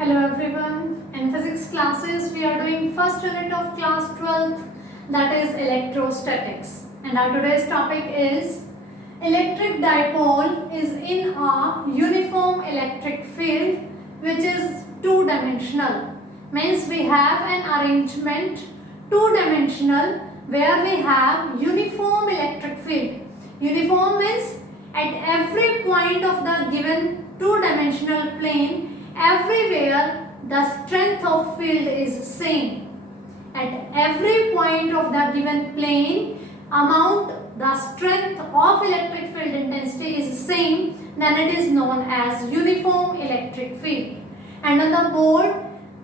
Hello everyone. In physics classes we are doing first unit of class 12, that is electrostatics, and our today's topic is electric dipole is in a uniform electric field which is two-dimensional. Means we have an arrangement two-dimensional where we have uniform electric field. Uniform means at every point of the given two-dimensional plane, everywhere the strength of field is same. At every point of the given plane, the strength of electric field intensity is same, then it is known as uniform electric field. And on the board,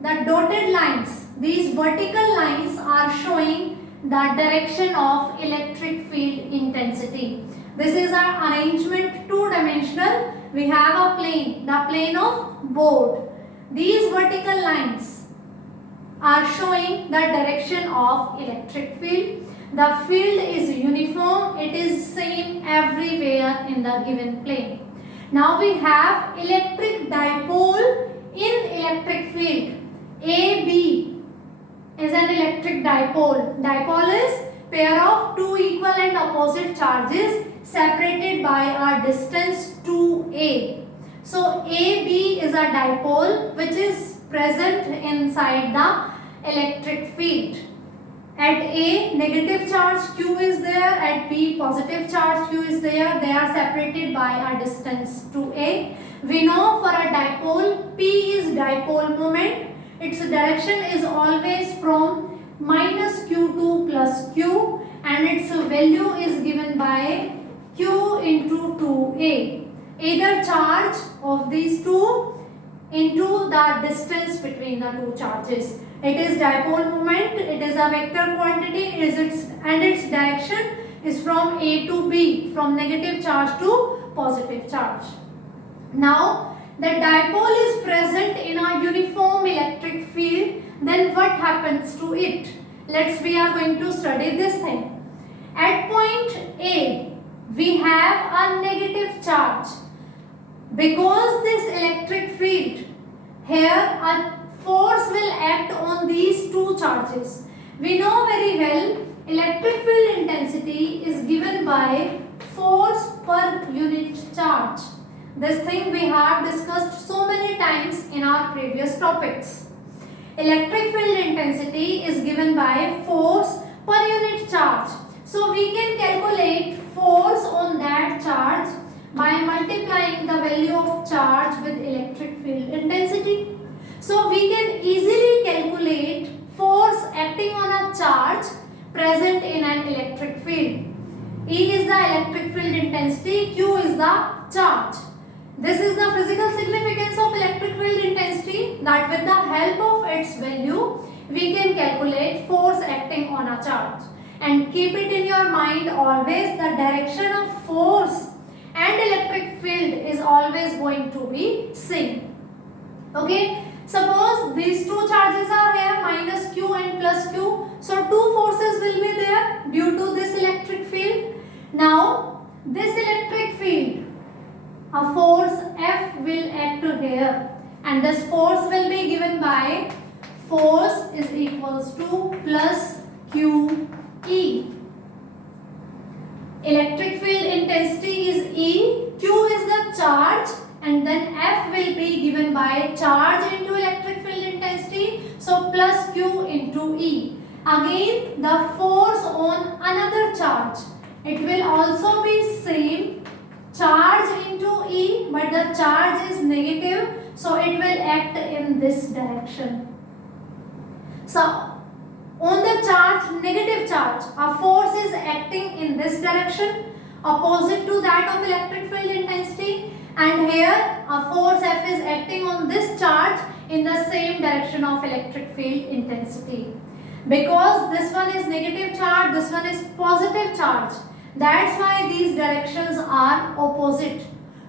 the dotted lines, these vertical lines are showing the direction of electric field intensity. This is our arrangement two-dimensional. We have a plane, the plane of board. These vertical lines are showing the direction of electric field. The field is uniform, it is same everywhere in the given plane. Now we have electric dipole in electric field. AB is an electric dipole. Dipole is pair of two equal and opposite charges separated by a distance 2a. So AB is a dipole which is present inside the electric field. At A, negative charge Q is there. At B, positive charge Q is there. They are separated by a distance 2a. We know for a dipole, P is dipole moment. Its direction is always from minus Q2 plus Q, and its value is given by Q into 2a. Either charge of these two into the distance between the two charges. It is dipole moment, it is a vector quantity, and its direction is from A to B, from negative charge to positive charge. Now, the dipole is present in a uniform electric field, then what happens to it? We are going to study this thing. At point A, we have a negative charge. Because this electric field, here a force will act on these two charges. We know very well electric field intensity is given by force per unit charge. This thing we have discussed so many times in our previous topics. Electric field intensity is given by force per unit charge. So we can calculate force on that charge by multiplying the value of charge with electric field intensity. So we can easily calculate force acting on a charge present in an electric field. E is the electric field intensity, Q is the charge. This is the physical significance of electric field intensity, that with the help of its value, we can calculate force acting on a charge. And keep it in your mind always, the direction of force and electric field is always going to be same. Okay, suppose these two charges are here, minus Q and plus Q. So two forces will be there due to this electric field. Now this electric field, a force F will act here, and this force will be given by force is equals to plus QE. Electric field intensity is E, Q is the charge, and then F will be given by charge into electric field intensity, so plus Q into E. Again the force on another charge, it will also be same, charge into E, but the charge is negative, so it will act in this direction. So on the charge, negative charge, a force is acting in this direction, opposite to that of electric field intensity, and here a force F is acting on this charge in the same direction of electric field intensity. Because this one is negative charge, this one is positive charge, that's why these directions are opposite.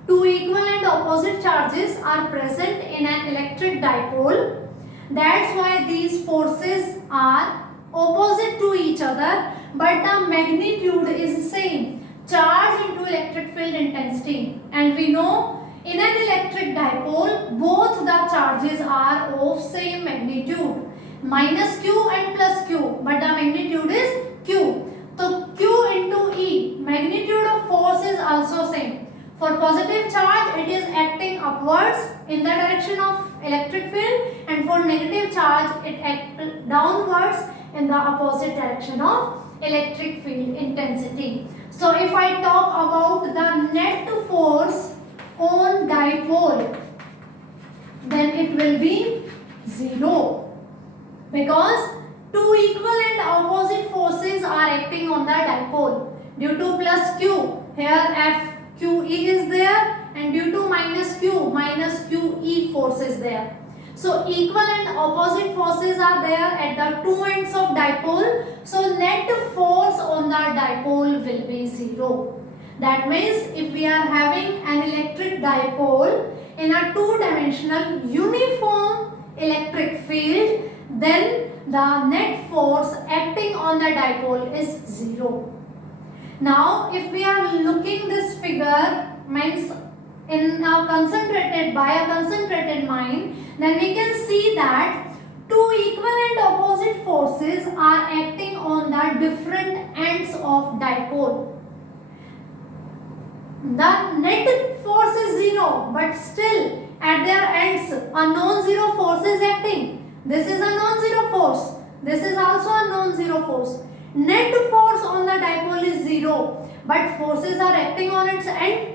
Two equal and opposite charges are present in an electric dipole. That's why these forces are opposite to each other, but the magnitude is same. Charge into electric field intensity. And we know in an electric dipole, both the charges are of same magnitude, minus q and plus q, but the magnitude is q. So q into E, magnitude of force is also same. For positive charge, it is acting upwards in the direction of electric field, and for negative charge, it acts downwards in the opposite direction of electric field intensity. So if I talk about the net force on dipole, then it will be 0, because two equal and opposite forces are acting on the dipole. Due to plus q, here F QE is there, and due to minus Q, minus QE force is there. So equal and opposite forces are there at the two ends of dipole. So net force on the dipole will be 0. That means if we are having an electric dipole in a two-dimensional uniform electric field, then the net force acting on the dipole is 0. Now if we are looking this figure, means in a concentrated mind, then we can see that two equal and opposite forces are acting on the different ends of dipole. The net force is 0, but still at their ends a non-zero force is acting. This is a non-zero force. This is also a non-zero force. Net force on the dipole is 0, but forces are acting on its end.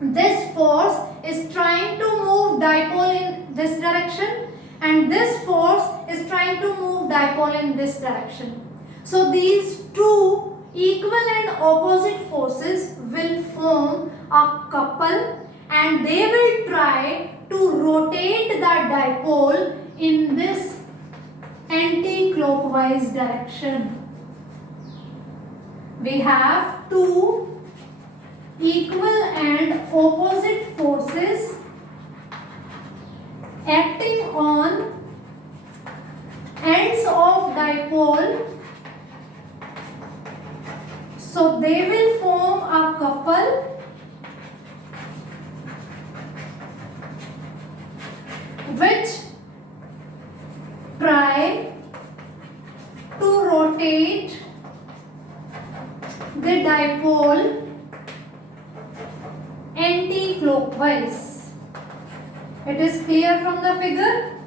This force is trying to move dipole in this direction, and this force is trying to move dipole in this direction. So these two equal and opposite forces will form a couple, and they will try to rotate the dipole in this anti-clockwise direction. We have two equal and opposite forces acting on ends of dipole. So they will form a couple which try to rotate the dipole anti-clockwise. It is clear from the figure.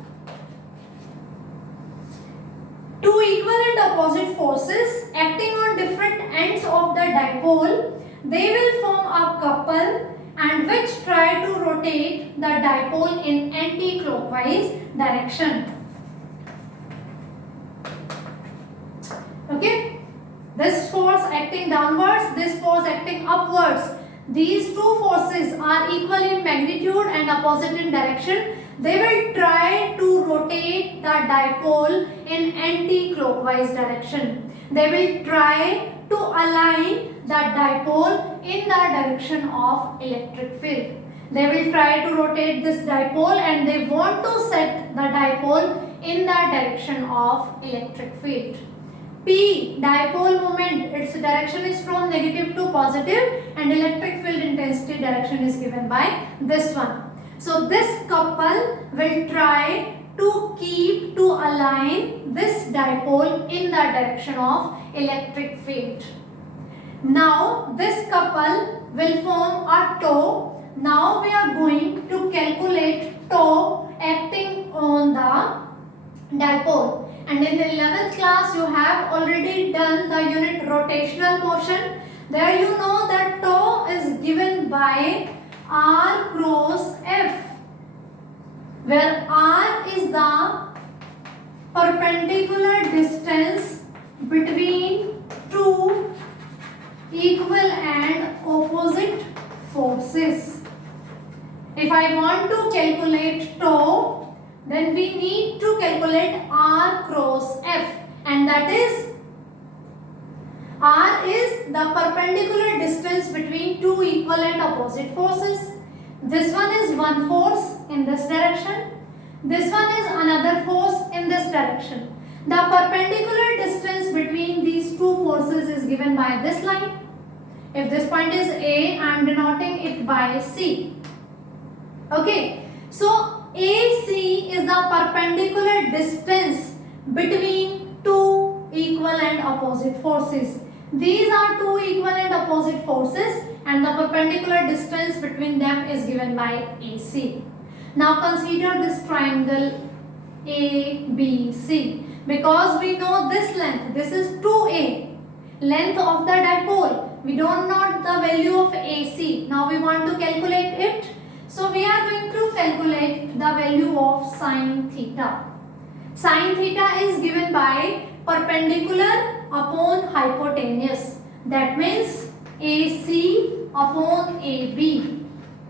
Two equal and opposite forces acting on different ends of the dipole, they will form a couple and which try to rotate the dipole in anti-clockwise direction. Okay? This force acting downwards, this force acting upwards. These two forces are equal in magnitude and opposite in direction. They will try to rotate the dipole in anti-clockwise direction. They will try to align the dipole in the direction of electric field. They will try to rotate this dipole and they want to set the dipole in the direction of electric field. P, dipole moment, its direction is from negative to positive, and electric field intensity direction is given by this one. So this couple will try to align this dipole in the direction of electric field. Now this couple will form a toe. Now we are going to calculate toe acting on the dipole. And in the 11th class you have already done the unit rotational motion. There you know that toe is given by R cross F, where R is the perpendicular distance between two equal and opposite forces. If I want to calculate toe, then we need to calculate R cross F, and that is R is the perpendicular distance between two equal and opposite forces. This one is one force in this direction. This one is another force in this direction. The perpendicular distance between these two forces is given by this line. If this point is A, I am denoting it by C. Okay, so AC is the perpendicular distance between two equal and opposite forces. These are two equal and opposite forces, and the perpendicular distance between them is given by AC. Now consider this triangle ABC, because we know this length, this is 2A, length of the dipole. We don't know the value of AC. Now we want to calculate it. So we are going to calculate the value of sine theta. Sine theta is given by perpendicular upon hypotenuse. That means AC upon AB.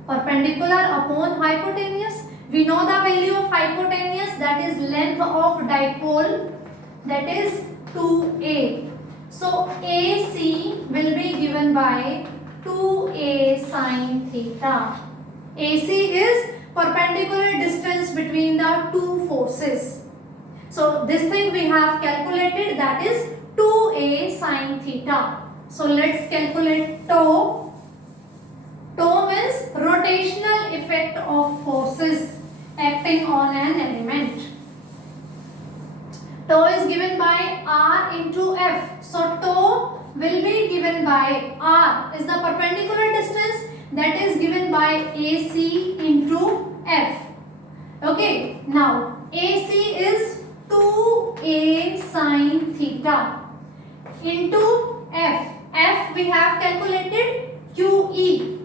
Perpendicular upon hypotenuse. We know the value of hypotenuse, that is length of dipole, that is 2A. So AC will be given by 2A sine theta. AC is perpendicular distance between the two forces. So this thing we have calculated, that is 2A sine theta. So let's calculate tau. Tau means rotational effect of forces acting on an element. Tau is given by R into F. So tau will be given by R is the perpendicular distance, that is given by AC into F. Okay, now AC is 2A sine theta into F. F we have calculated QE.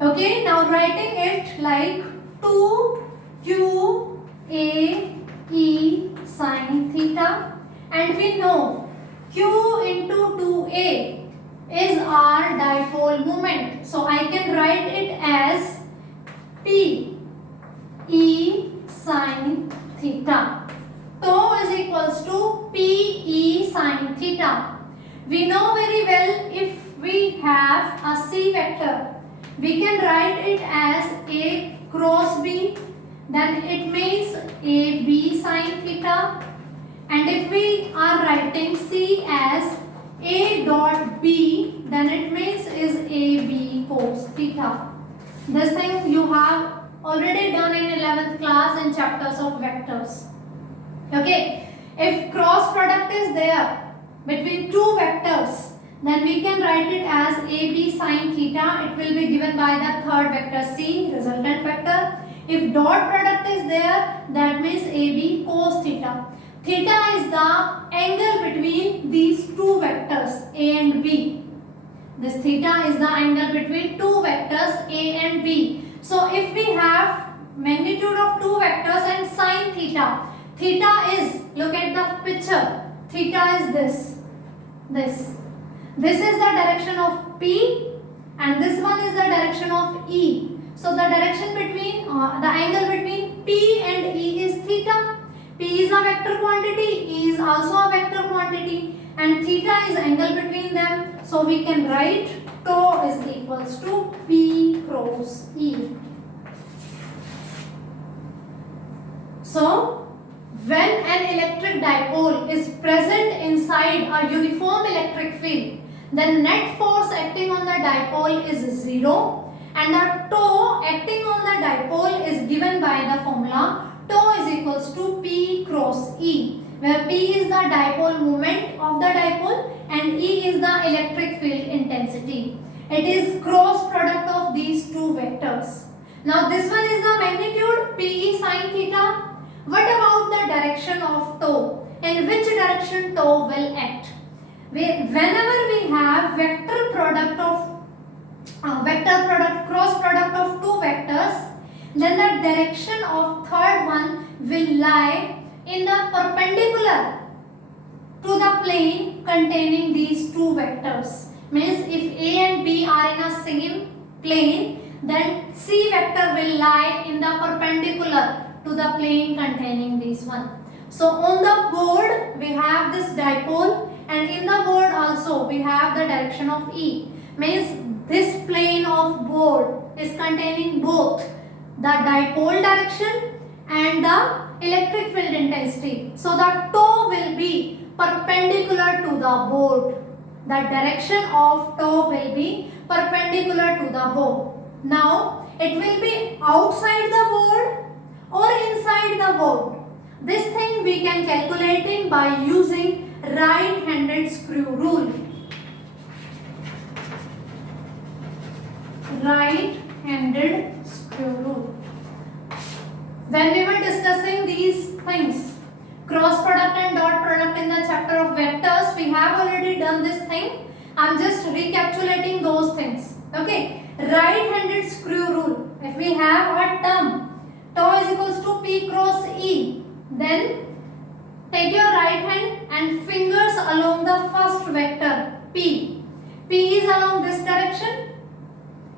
Okay, now writing it like 2QAE sine theta, and we know Q into 2A is our dipole moment. So I can write it as P E sine theta. Tau is equals to P E sine theta. We know very well, if we have a C vector, we can write it as A cross B, then it means AB sine theta. And if we are writing C as A dot B, then it means is AB cos theta. This thing you have already done in 11th class in chapters of vectors. Okay, if cross product is there between two vectors, then we can write it as AB sine theta. It will be given by the third vector C, resultant vector. If dot product is there, that means AB cos theta. Theta is the angle between these two vectors A and B. This theta is the angle between two vectors A and B. So if we have magnitude of two vectors and sine theta, theta is, look at the picture, theta is this. This is the direction of P and this one is the direction of E. So the direction between, the angle between P and E is theta. P is a vector quantity, E is also a vector quantity, and theta is angle between them. So we can write tau is equals to P cross E. So when an electric dipole is present inside a uniform electric field, the net force acting on the dipole is 0, and the tau acting on the dipole is given by the formula tau is equals to P cross E, where P is the dipole moment of the dipole and E is the electric field intensity. It is cross product of these two vectors. Now this one is the magnitude PE sine theta. What about the direction of tau? In which direction tau will act? Whenever we have cross product of two vectors, then the direction of third one will lie in the perpendicular to the plane containing these two vectors. Means if A and B are in a same plane, then C vector will lie in the perpendicular to the plane containing this one. So on the board we have this dipole, and in the board also we have the direction of E. Means this plane of board is containing both the dipole direction and the electric field intensity. So the tau will be perpendicular to the board. The direction of tau will be perpendicular to the Now it will be outside the board or inside the board. This thing we can calculating by using right-handed screw rule. Right-handed screw rule. When we were discussing these things, cross product and dot product in the chapter of vectors, we have already done this thing. I'm just recapitulating those things. Okay, right-handed screw rule. If we have a term tau is equals to P cross E, then take your right hand and fingers along the first vector P. P is along this direction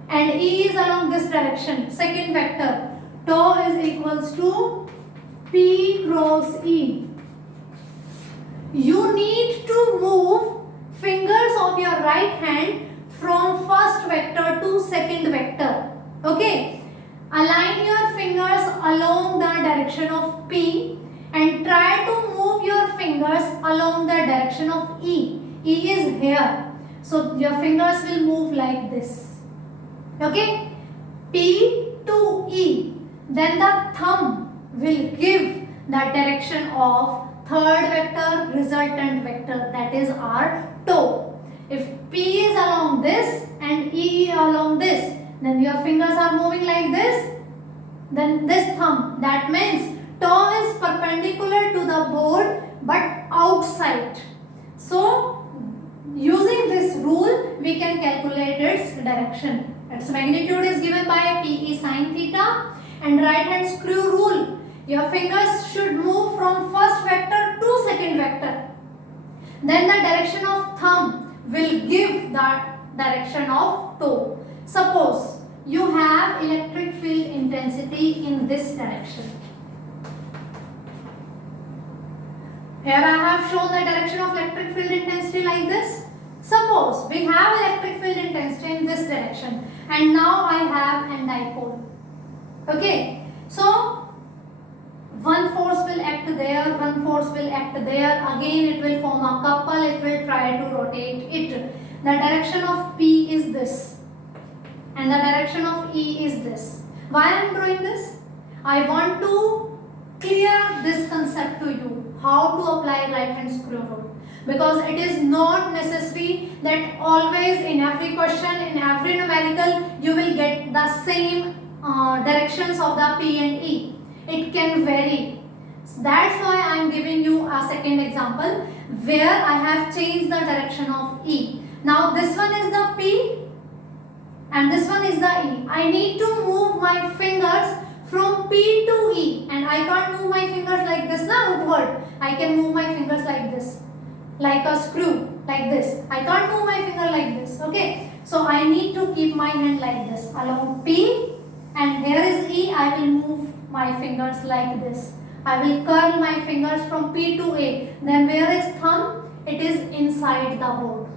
and E is along this direction. Second vector tau is equals to P cross E. You need to move fingers of your right hand from first vector to second vector. Okay, align your fingers along the direction of P and try to move your fingers along the direction of E. E is here, so your fingers will move like this. Okay, P to E. Then the thumb will give the direction of third vector, resultant vector, that is our toe. If P is along this and E along this, then your fingers are moving like this, then this thumb. That means toe is perpendicular to the board but outside. So using this rule we can calculate its direction. Its magnitude is given by PE sin theta. And right hand screw rule, your fingers should move from first vector to second vector. Then the direction of thumb will give the direction of toe. Suppose you have electric field intensity in this direction. Here I have shown the direction of electric field intensity like this. Suppose we have electric field intensity in this direction and now I have an dipole. Okay, so one force will act there, one force will act there, again it will form a couple, it will try to rotate it. The direction of P is this and the direction of E is this. Why I am drawing this? I want to clear this concept to you, how to apply right hand screw rule. Because it is not necessary that always in every question, in every numerical, you will get the same directions of the P and E. It can vary. So that's why I am giving you a second example where I have changed the direction of E. Now this one is the P and this one is the E. I need to move my fingers from P to E and I can't move my fingers like this now outward. I can move my fingers like this, like a screw, like this. I can't move my finger like this. Okay, so I need to keep my hand like this along P. And here is E, I will move my fingers like this. I will curl my fingers from P to A. Then where is thumb? It is inside the board.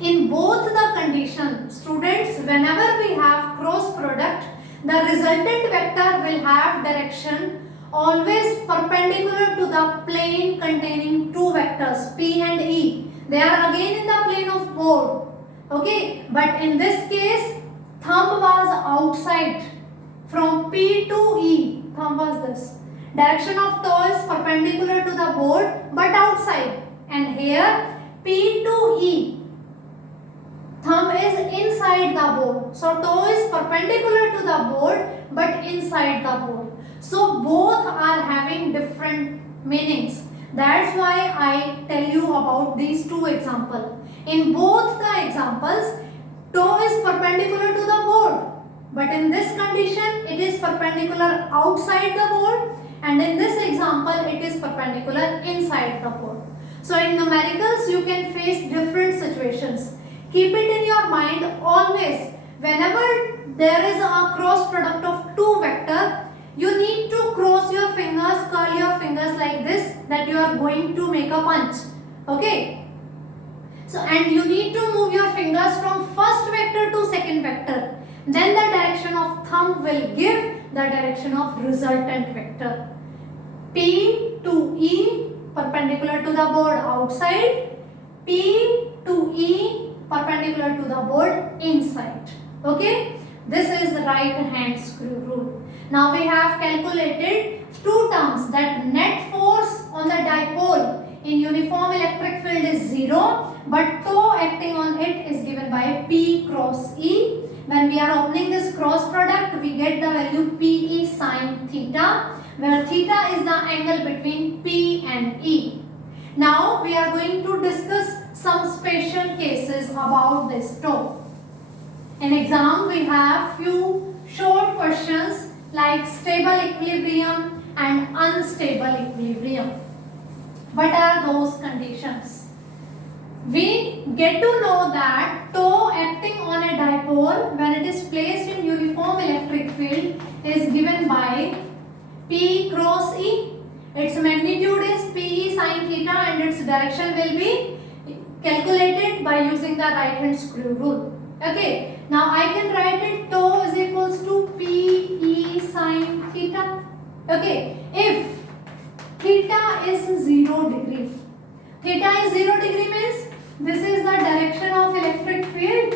In both the conditions, students, whenever we have cross product, the resultant vector will have direction always perpendicular to the plane containing two vectors P and E. They are again in the plane of board. Okay, but in this case, thumb was outside from P to E. Thumb was this. Direction of toe is perpendicular to the board but outside. And here P to E. Thumb is inside the board. So toe is perpendicular to the board but inside the board. So both are having different meanings. That's why I tell you about these two examples. In both the examples, toe is perpendicular to the board, but in this condition it is perpendicular outside the board, and in this example it is perpendicular inside the board. So in numericals you can face different situations. Keep it in your mind always, whenever there is a cross product of two vectors, you need to cross your fingers, curl your fingers like this, that you are going to make a punch. Okay. So, and you need to move your fingers from first vector to second vector. Then the direction of thumb will give the direction of resultant vector. P to E perpendicular to the board outside, P to E perpendicular to the board inside. Okay. This is the right hand screw rule. Now we have calculated two terms, that net force on the dipole in uniform electric field is 0, but tow acting on it is given by P cross E. When we are opening this cross product, we get the value PE sin theta, where theta is the angle between P and E. Now we are going to discuss some special cases about this tow. In exam, we have few short questions like stable equilibrium and unstable equilibrium. What are those conditions? We get to know that tow acting on a dipole when it is placed in uniform electric field is given by P cross E. Its magnitude is PE sin theta and its direction will be calculated by using the right hand screw rule. Okay, now I can write it tow is equals to PE sin theta. Okay, if theta is 0 degree, theta is 0 degree means this is the direction of electric field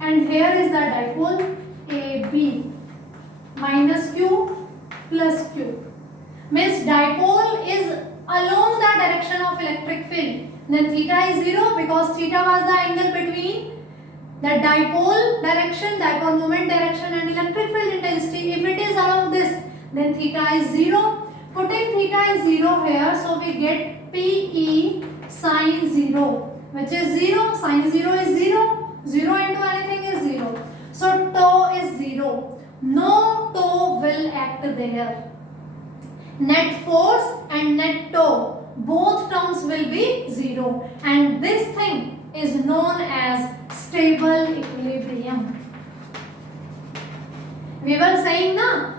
and here is the dipole AB minus Q plus Q. Means dipole is along the direction of electric field. Then theta is 0 because theta was the angle between the dipole direction, dipole moment direction and electric field intensity. If it is along this, then theta is 0. Putting theta is 0 here, so we get PE sin 0, which is 0. Sin 0 is 0. 0 into anything is 0. So tow is 0. No tow will act there. Net force and net tow, both terms will be 0. And this thing is known as stable equilibrium. We were saying na,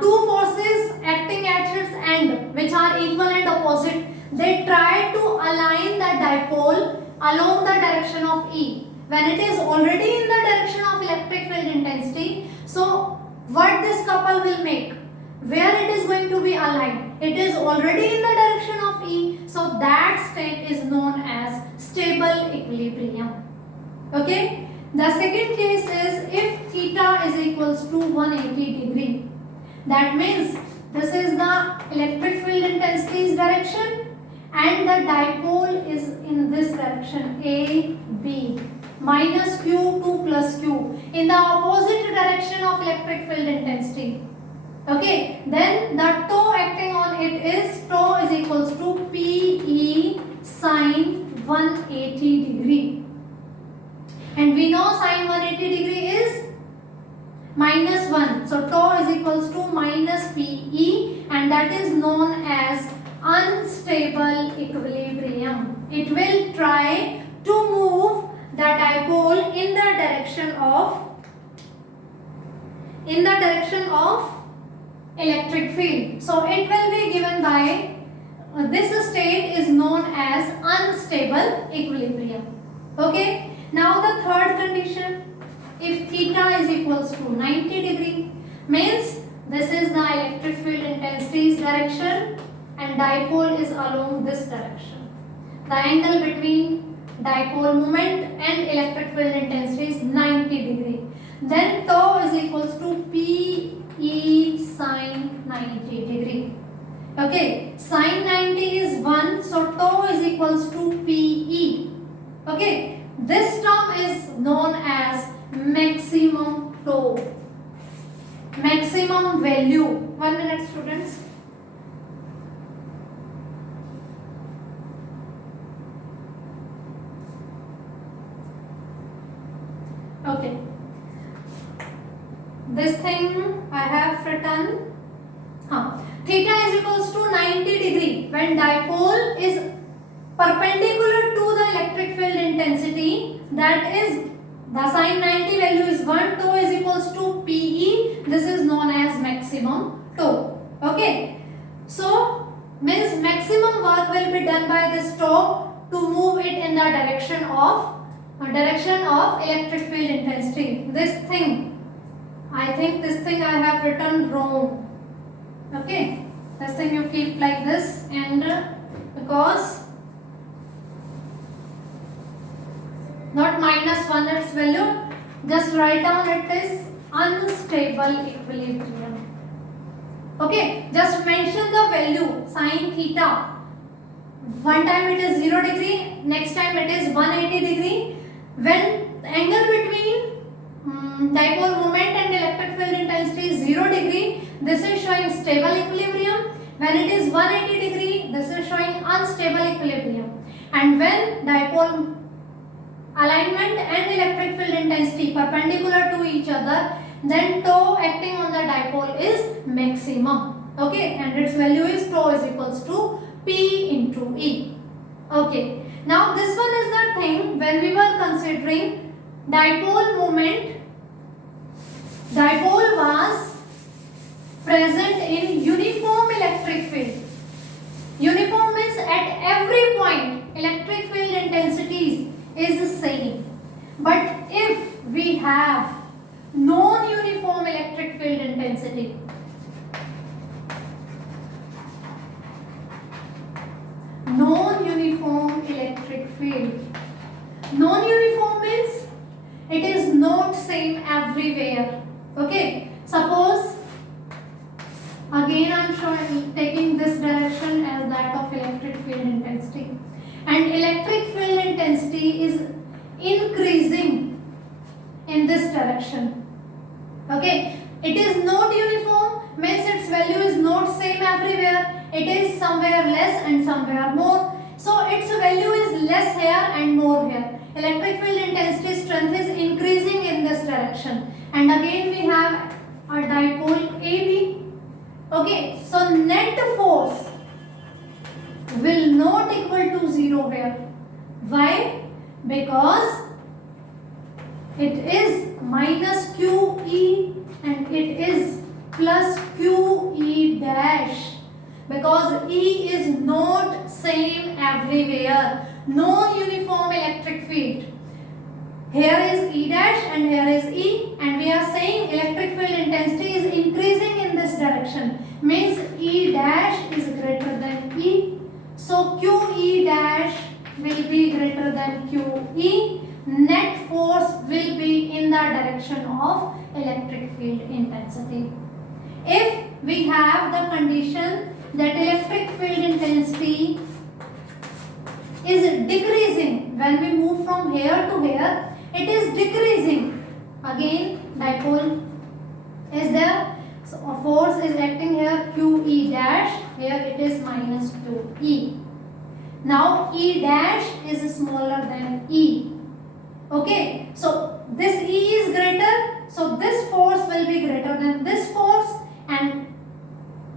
two forces acting at its end which are equal and opposite, they try to align the dipole along the direction of E when it is already in the direction of electric field intensity. So what this couple will make, where it is going to be aligned, it is already in the direction of E, so that state is known as stable equilibrium. Okay, the second case is if theta is equals to 180 degree. That means this is the electric field intensity's direction and the dipole is in this direction A, B, minus Q, 2 plus Q, in the opposite direction of electric field intensity. Okay, then the tow acting on it is tow is equals to PE sin 180 degree. And we know sin 180 degree is minus 1. So tow is equals to minus PE and that is known as unstable equilibrium. It will try to move the dipole in the direction of electric field. So it will be given by this state is known as unstable equilibrium. Okay. Now the third condition, if theta is equals to 90 degree, means this is the electric field intensity's direction and dipole is along this direction. The angle between dipole moment and electric field intensity is 90 degree. Then tow is equals to PE sin 90 degree. Okay, sin 90 is 1, so tow is equals to PE. Okay, this term is known as maximum tow, maximum value. 1 minute, students. Okay, this thing I have written. Theta is equals to 90 degree when dipole is perpendicular to the electric field intensity, that is the sin 90 value is 1, tow is equals to PE, this is known as maximum tow. Okay, so means maximum work will be done by this tow to move it in the direction of electric field intensity. This thing, I think this thing I have written wrong. Okay, this thing you keep like this, and because not minus 1 its value, just write down it is unstable equilibrium. Okay, just mention the value sin theta. One time it is 0 degree, next time it is 180 degree. When the angle between dipole moment and electric field intensity is 0 degree, this is showing stable equilibrium. When it is 180 degree, this is showing unstable equilibrium. And when dipole alignment and electric field intensity perpendicular to each other, then tau acting on the dipole is maximum. Okay, and its value is tau is equals to P into E. Okay, now this one is the thing when we were considering dipole moment. Dipole was present in uniform electric field. Uniform means at every point electric field intensities is the same. But if we have non-uniform electric field intensity, non-uniform electric field, non-uniform means it is not same everywhere. Okay, suppose again I am taking this direction as that of electric field intensity, and electric field intensity is increasing in this direction. Okay, it is not uniform means its value is not same everywhere. It is somewhere less and somewhere more. So its value is less here and more here. Electric field intensity strength is increasing in this direction. And again we have a dipole AB. Okay, so net force will not equal to 0 here. Why? Because it is minus QE and it is plus QE dash, because E is not same everywhere. No uniform electric field. Here is E dash and here is E, and we are saying electric field intensity is increasing in this direction, means E dash is greater than E. So QE dash will be greater than QE. Net force will be in the direction of electric field intensity. If we have the condition that electric field intensity is decreasing, when we move from here to here, it is decreasing. Again, dipole is there. So a force is acting here, QE dash. Here it is minus QE. Now E dash is smaller than E. Okay, so this E is greater, so this force will be greater than this force, and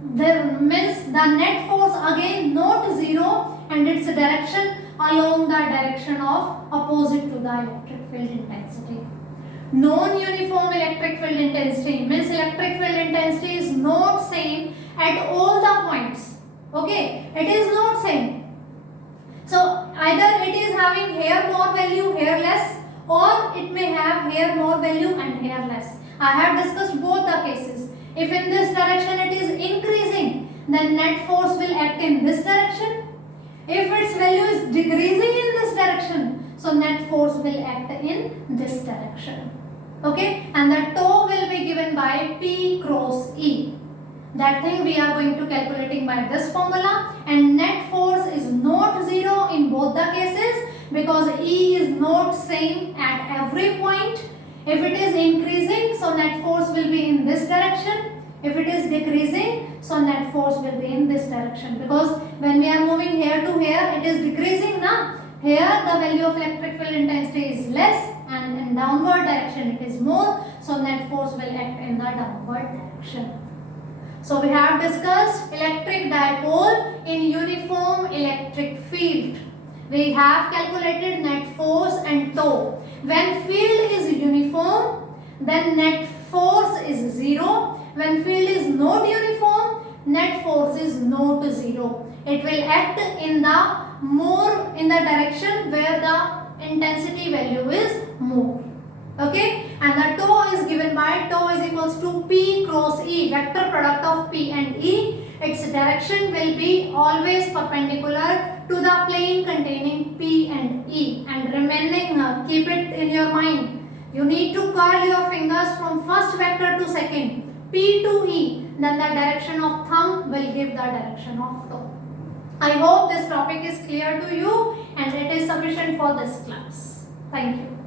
there means the net force again not 0, and its direction along the direction of opposite to the electric field intensity. Non-uniform electric field intensity means electric field intensity is not same at all the points. Okay, it is not same. So either it is having here more value, here less, or it may have here more value and here less. I have discussed both the cases. If in this direction it is increasing, then net force will act in this direction. If its value is decreasing in this direction, so net force will act in this direction. Okay, and the tau will be given by P cross E. That thing we are going to calculating by this formula, and net force is not 0 in both the cases because E is not same at every point. If it is increasing, so net force will be in this direction. If it is decreasing, so net force will be in this direction, because when we are moving here to here, it is decreasing now. Here the value of electric field intensity is less, and in downward direction it is more, so net force will act in the downward direction. So we have discussed electric dipole in uniform electric field. We have calculated net force and tau. When field is uniform, then net force is 0. When field is not uniform, net force is not 0. It will act in the direction where the intensity value is more. Okay, and the tau is given by tau is equals to P cross E, vector product of P and E. Its direction will be always perpendicular to the plane containing P and E, and remaining keep it in your mind, You need to curl your fingers from first vector to second, P to E. Then the direction of thumb will give the direction of toe. I hope this topic is clear to you and it is sufficient for this class. Thank you.